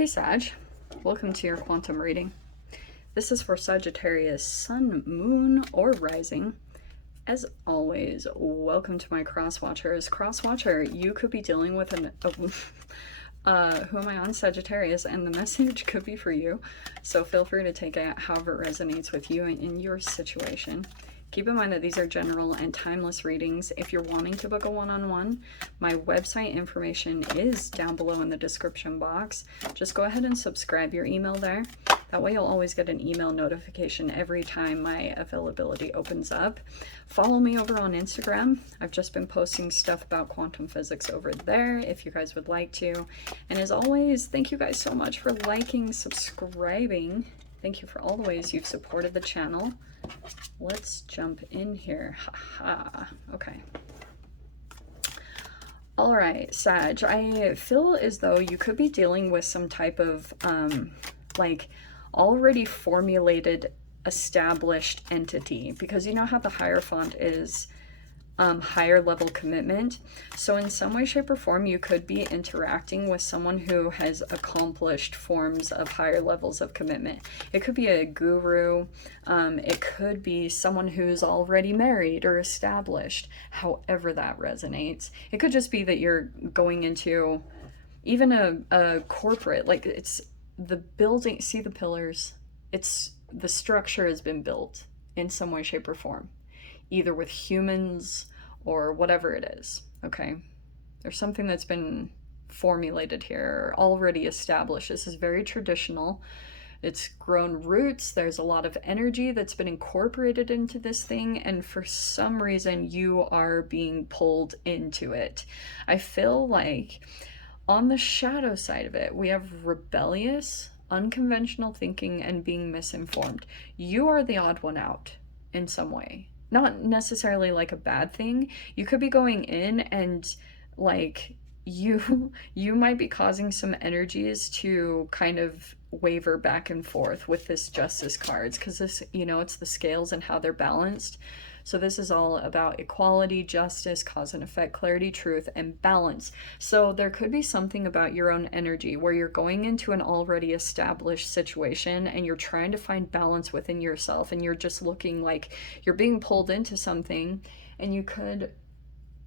Hey Sag, welcome to your quantum reading. This is for Sagittarius, Sun, Moon, or Rising. As always, welcome to my cross watchers. Cross watcher, you could be dealing with who am I on? Sagittarius, and the message could be for you. So feel free to take it however it resonates with you in your situation. Keep in mind that these are general and timeless readings. If you're wanting to book a one-on-one, my website information is down below in the description box. Just go ahead and subscribe your email there. That way you'll always get an email notification every time my availability opens up. Follow me over on Instagram. I've just been posting stuff about quantum physics over there if you guys would like to. And as always, thank you guys so much for liking, subscribing. Thank you for all the ways you've supported the channel. Let's jump in here. Haha. Okay. All right, Sag, I feel as though you could be dealing with some type of like already formulated, established entity, because you know how the Hierophant is higher level commitment. So in some way, shape, or form, you could be interacting with someone who has accomplished forms of higher levels of commitment. It could be a guru. It could be someone who's already married or established, however that resonates. It could just be that you're going into even a corporate, like it's the building, see the pillars? It's the structure has been built in some way, shape, or form, either with humans or whatever it is, okay? There's something that's been formulated here, already established. This is very traditional. It's grown roots. There's a lot of energy that's been incorporated into this thing, and for some reason, you are being pulled into it. I feel like on the shadow side of it, we have rebellious, unconventional thinking, and being misinformed. You are the odd one out in some way. Not necessarily like a bad thing. You could be going in and like you might be causing some energies to kind of waver back and forth with this justice cards, because this, you know, it's the scales and how they're balanced. So this is all about equality, justice, cause and effect, clarity, truth, and balance. So there could be something about your own energy where you're going into an already established situation and you're trying to find balance within yourself, and you're just looking like you're being pulled into something, and you could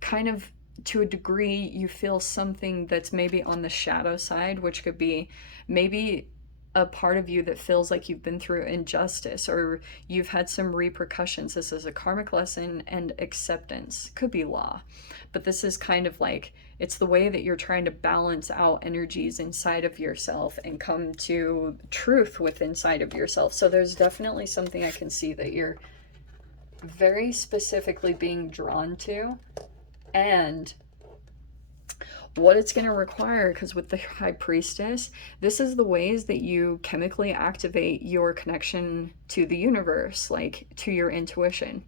kind of, to a degree, you feel something that's maybe on the shadow side, which could be maybe a part of you that feels like you've been through injustice or you've had some repercussions. This is a karmic lesson, and acceptance could be law, but this is kind of like, it's the way that you're trying to balance out energies inside of yourself and come to truth with inside of yourself. So there's definitely something I can see that you're very specifically being drawn to, and what it's going to require, because with the High Priestess, this is the ways that you chemically activate your connection to the universe, like to your intuition.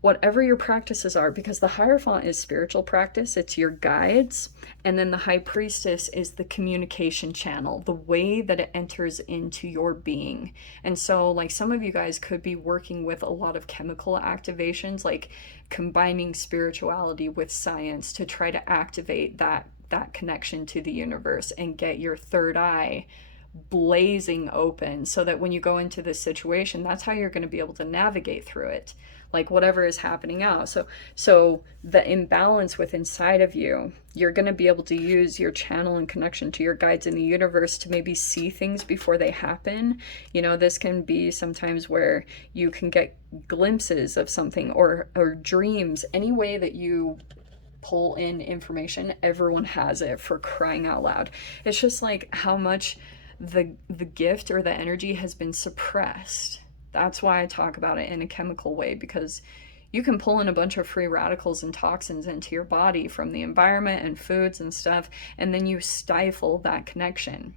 Whatever your practices are, because the Hierophant is spiritual practice, it's your guides, and then the High Priestess is the communication channel, the way that it enters into your being. And so like some of you guys could be working with a lot of chemical activations, like combining spirituality with science to try to activate that connection to the universe and get your third eye blazing open, so that when you go into this situation, that's how you're going to be able to navigate through it, like whatever is happening out. So the imbalance with inside of you, you're going to be able to use your channel and connection to your guides in the universe to maybe see things before they happen. You know, this can be sometimes where you can get glimpses of something, or dreams, any way that you pull in information. Everyone has it, for crying out loud. It's just like how much the gift or the energy has been suppressed. That's why I talk about it in a chemical way, because you can pull in a bunch of free radicals and toxins into your body from the environment and foods and stuff, and then you stifle that connection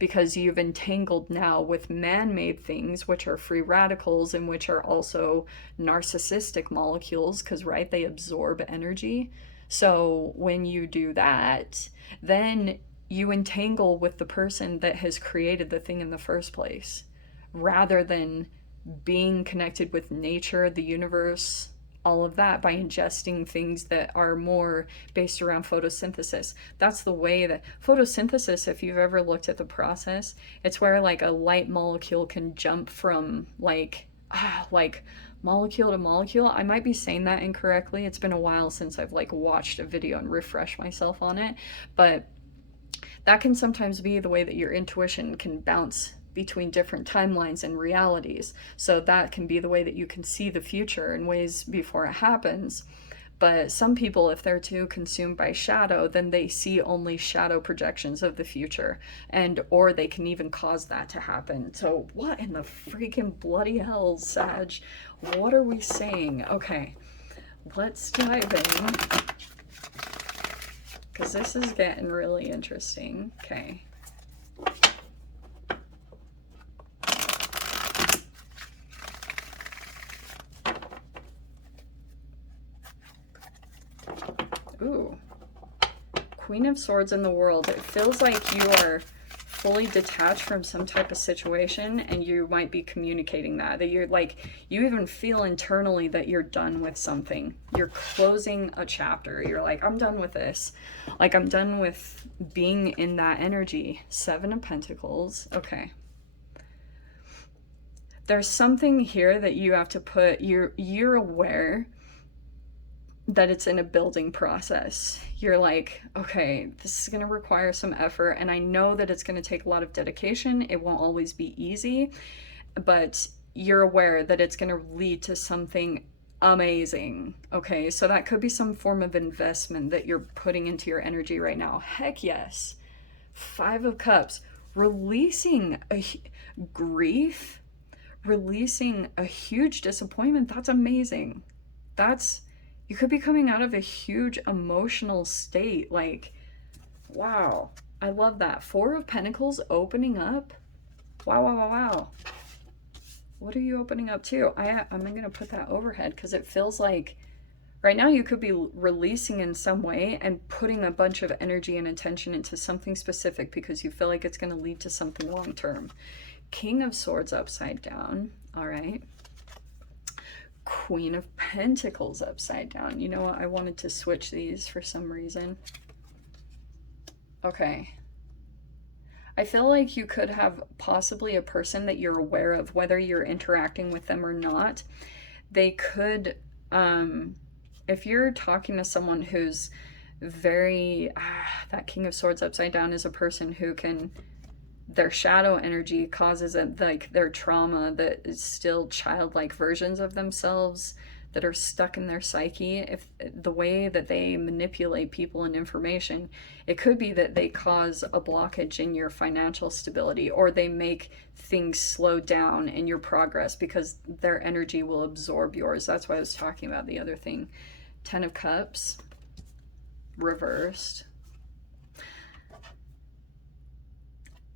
because you've entangled now with man-made things, which are free radicals and which are also narcissistic molecules, because right, they absorb energy. So when you do that, then you entangle with the person that has created the thing in the first place, rather than being connected with nature, the universe, all of that by ingesting things that are more based around photosynthesis. That's the way that photosynthesis, if you've ever looked at the process, it's where like a light molecule can jump from like molecule to molecule. I might be saying that incorrectly. It's been a while since I've like watched a video and refreshed myself on it, but that can sometimes be the way that your intuition can bounce between different timelines and realities. So that can be the way that you can see the future in ways before it happens. But some people, if they're too consumed by shadow, then they see only shadow projections of the future, and or they can even cause that to happen. So what in the freaking bloody hell, Sag? What are we saying? Okay, let's dive in, because this is getting really interesting. Okay. Ooh. Queen of Swords in the World. It feels like you are fully detached from some type of situation, and you might be communicating that you're like, you even feel internally that you're done with something. You're closing a chapter. You're like, I'm done with this. Like, I'm done with being in that energy. 7 of Pentacles. Okay. There's something here that you have to put, you're aware that it's in a building process. You're like, okay, this is going to require some effort, and I know that it's going to take a lot of dedication. It won't always be easy, but you're aware that it's going to lead to something amazing. Okay, so that could be some form of investment that you're putting into your energy right now. Heck yes. 5 of Cups. Releasing grief, releasing a huge disappointment. That's amazing. You could be coming out of a huge emotional state. Like, wow, I love that. 4 of Pentacles opening up. Wow, wow, wow, wow. What are you opening up to? I'm going to put that overhead because it feels like right now you could be releasing in some way and putting a bunch of energy and attention into something specific because you feel like it's going to lead to something long term. King of Swords upside down. All right. Queen of Pentacles upside down. You know what? I wanted to switch these for some reason. Okay. I feel like you could have possibly a person that you're aware of, whether you're interacting with them or not. They could, if you're talking to someone who's very, that King of Swords upside down is a person who can, their shadow energy causes it, like their trauma that is still childlike versions of themselves that are stuck in their psyche. If the way that they manipulate people and information, it could be that they cause a blockage in your financial stability, or they make things slow down in your progress because their energy will absorb yours. That's what I was talking about the other thing. 10 of Cups reversed.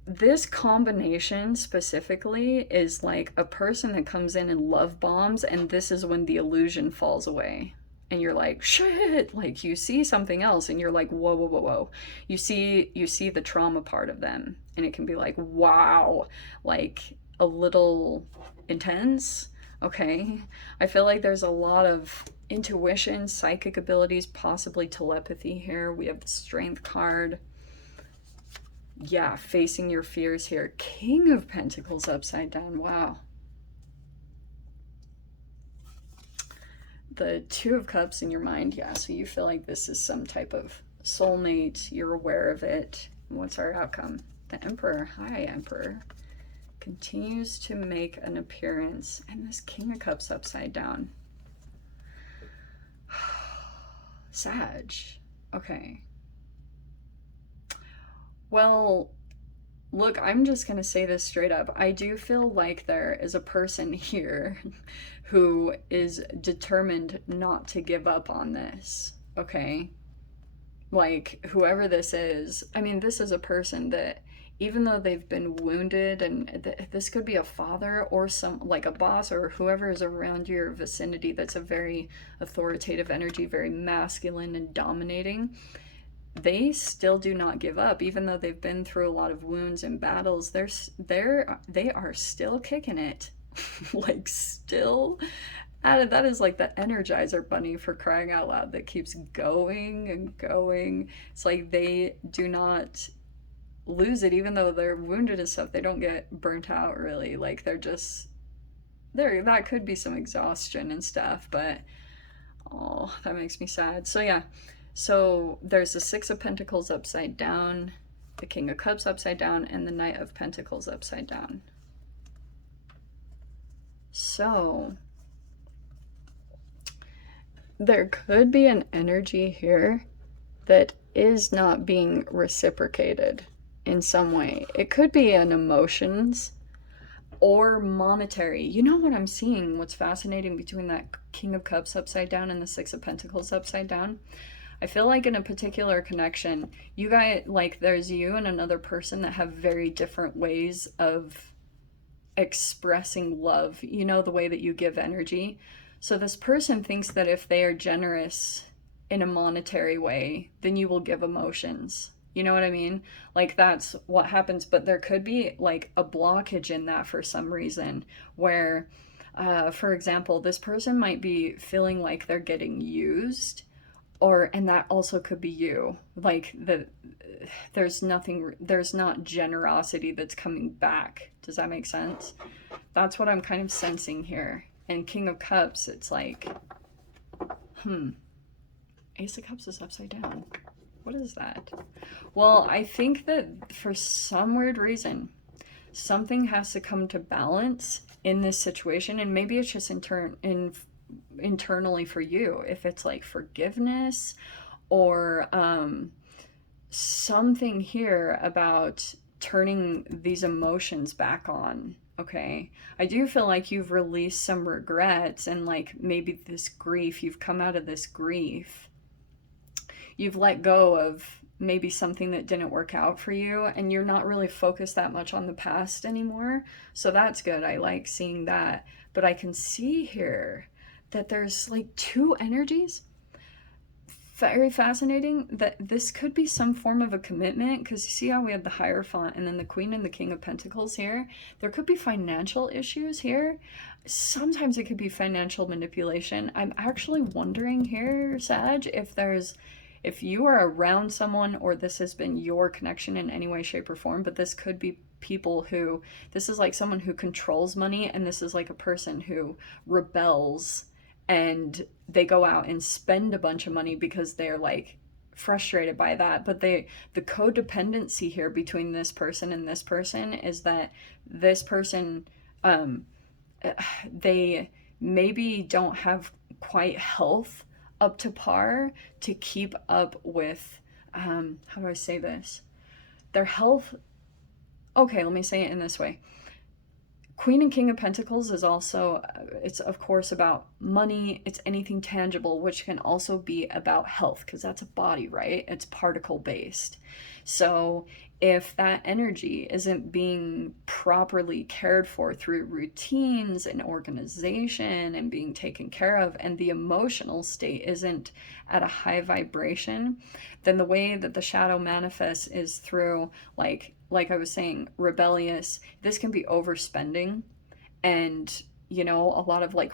This combination specifically is like a person that comes in and love bombs, and this is when the illusion falls away. And you're like, shit, like you see something else and you're like, whoa, whoa, whoa, whoa. You see the trauma part of them, and it can be like, wow, like a little intense. Okay. I feel like there's a lot of intuition, psychic abilities, possibly telepathy here. We have the Strength card. Yeah, facing your fears here. King of Pentacles upside down. Wow. The 2 of Cups in your mind. Yeah, so you feel like this is some type of soulmate. You're aware of it. What's our outcome? The Emperor. Hi, Emperor. Continues to make an appearance. And this King of Cups upside down. Sag. Okay. Well, look, I'm just going to say this straight up. I do feel like there is a person here who is determined not to give up on this, okay? Like, whoever this is, I mean, this is a person that, even though they've been wounded, and this could be a father or some, like a boss or whoever is around your vicinity that's a very authoritative energy, very masculine and dominating, they still do not give up. Even though they've been through a lot of wounds and battles, they are still kicking it. Like, still That is like the Energizer Bunny, for crying out loud, that keeps going and going. It's like they do not lose it, even though they're wounded and stuff. They don't get burnt out really. Like they're just there. That could be some exhaustion and stuff, but oh, that makes me sad. So yeah, so there's the Six of Pentacles upside down, the King of Cups upside down, and the Knight of Pentacles upside down. So there could be an energy here that is not being reciprocated in some way. It could be an emotions or monetary. You know what I'm seeing? What's fascinating between that King of Cups upside down and the Six of Pentacles upside down? I feel like in a particular connection, you guys, like there's you and another person that have very different ways of expressing love. You know, the way that you give energy. So this person thinks that if they are generous in a monetary way, then you will give emotions. You know what I mean? Like that's what happens, but there could be like a blockage in that for some reason where, for example, this person might be feeling like they're getting used, or, and that also could be you. Like there's not generosity that's coming back. Does that make sense? That's what I'm kind of sensing here. And King of Cups, it's like, Ace of Cups is upside down. What is that? Well, I think that for some weird reason, something has to come to balance in this situation, and maybe it's just internally for you. If it's like forgiveness or something here about turning these emotions back on. Okay, I do feel like you've released some regrets and like maybe this grief, you've come out of this grief. You've let go of maybe something that didn't work out for you, and you're not really focused that much on the past anymore. So that's good. I like seeing that. But I can see here that there's like two energies. Very fascinating that this could be some form of a commitment, because you see how we have the Hierophant and then the Queen and the King of Pentacles here. There could be financial issues here. Sometimes it could be financial manipulation. I'm actually wondering here, Sag, if you are around someone, or this has been your connection in any way, shape, or form, but this could be people who, this is like someone who controls money, and this is like a person who rebels and they go out and spend a bunch of money because they're like frustrated by that. But the codependency here between this person and this person is that this person, they maybe don't have quite health up to par to keep up with, how do I say this? Their health. Okay, let me say it in this way. Queen and King of Pentacles is also, it's of course about money. It's anything tangible, which can also be about health, because that's a body, right? It's particle based. So if that energy isn't being properly cared for through routines and organization and being taken care of, and the emotional state isn't at a high vibration, then the way that the shadow manifests is through like I was saying, rebellious. This can be overspending and, you know, a lot of like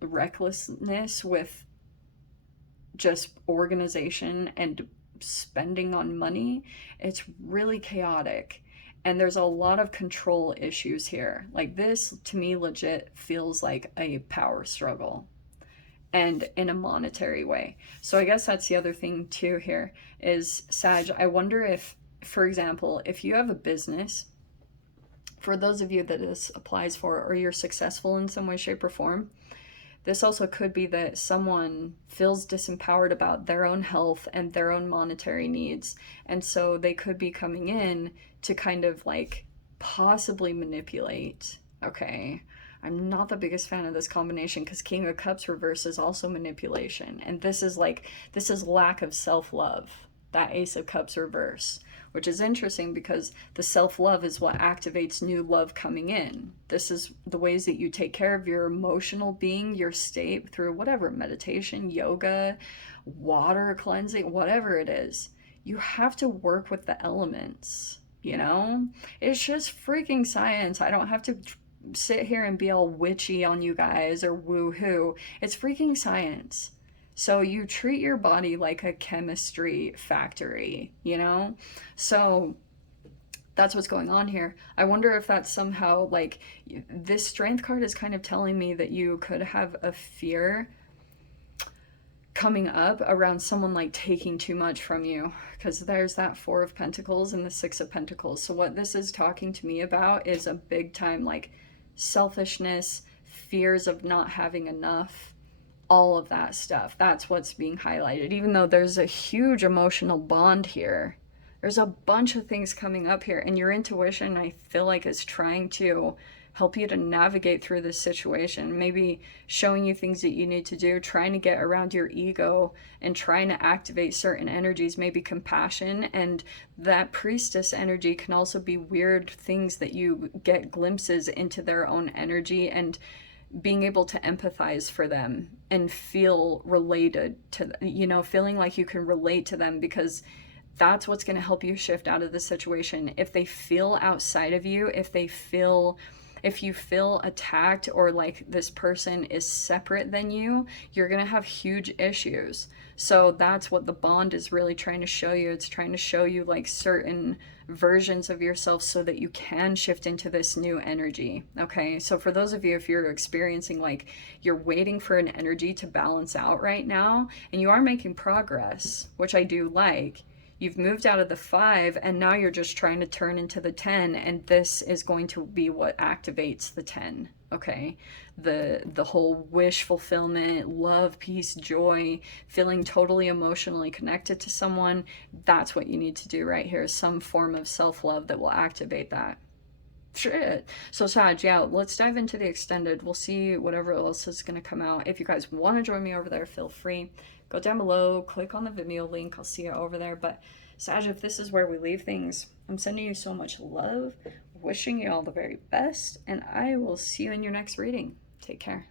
recklessness with just organization and spending on money. It's really chaotic. And there's a lot of control issues here. Like this, to me, legit feels like a power struggle, and in a monetary way. So I guess that's the other thing too here is, Sag, I wonder if, for example, if you have a business, for those of you that this applies for, or you're successful in some way, shape, or form, this also could be that someone feels disempowered about their own health and their own monetary needs. And so they could be coming in to kind of like possibly manipulate. Okay, I'm not the biggest fan of this combination, because King of Cups reverse is also manipulation. And this is lack of self-love, that Ace of Cups reverse. Which is interesting, because the self-love is what activates new love coming in. This is the ways that you take care of your emotional being, your state, through whatever, meditation, yoga, water cleansing, whatever it is. You have to work with the elements, you know? It's just freaking science. I don't have to sit here and be all witchy on you guys or woo-hoo. It's freaking science. So you treat your body like a chemistry factory, you know? So that's what's going on here. I wonder if that's somehow like this strength card is kind of telling me that you could have a fear coming up around someone like taking too much from you, because there's that Four of Pentacles and the Six of Pentacles. So what this is talking to me about is a big time like selfishness, fears of not having enough, all of that stuff. That's what's being highlighted, even though there's a huge emotional bond here. There's a bunch of things coming up here, and your intuition, I feel like, is trying to help you to navigate through this situation, maybe showing you things that you need to do, trying to get around your ego and trying to activate certain energies, maybe compassion. And that priestess energy can also be weird things that you get glimpses into their own energy, and being able to empathize for them and feel related to, you know, feeling like you can relate to them, because that's what's going to help you shift out of the situation. If they feel outside of you, if you feel attacked or like this person is separate than you, you're going to have huge issues. So that's what the bond is really trying to show you. It's trying to show you like certain versions of yourself so that you can shift into this new energy. Okay, so for those of you, if you're experiencing like you're waiting for an energy to balance out right now, and you are making progress, which I do like, you've moved out of the 5 and now you're just trying to turn into the 10, and this is going to be what activates the 10. Okay, the whole wish fulfillment, love, peace, joy, feeling totally emotionally connected to someone, that's what you need to do right here. Some form of self-love that will activate that. Shit. So Sag, yeah, let's dive into the extended. We'll see whatever else is going to come out. If you guys want to join me over there, feel free. Go down below, click on the Vimeo link. I'll see you over there. But Sag, if this is where we leave things, I'm sending you so much love, wishing you all the very best, and I will see you in your next reading. Take care.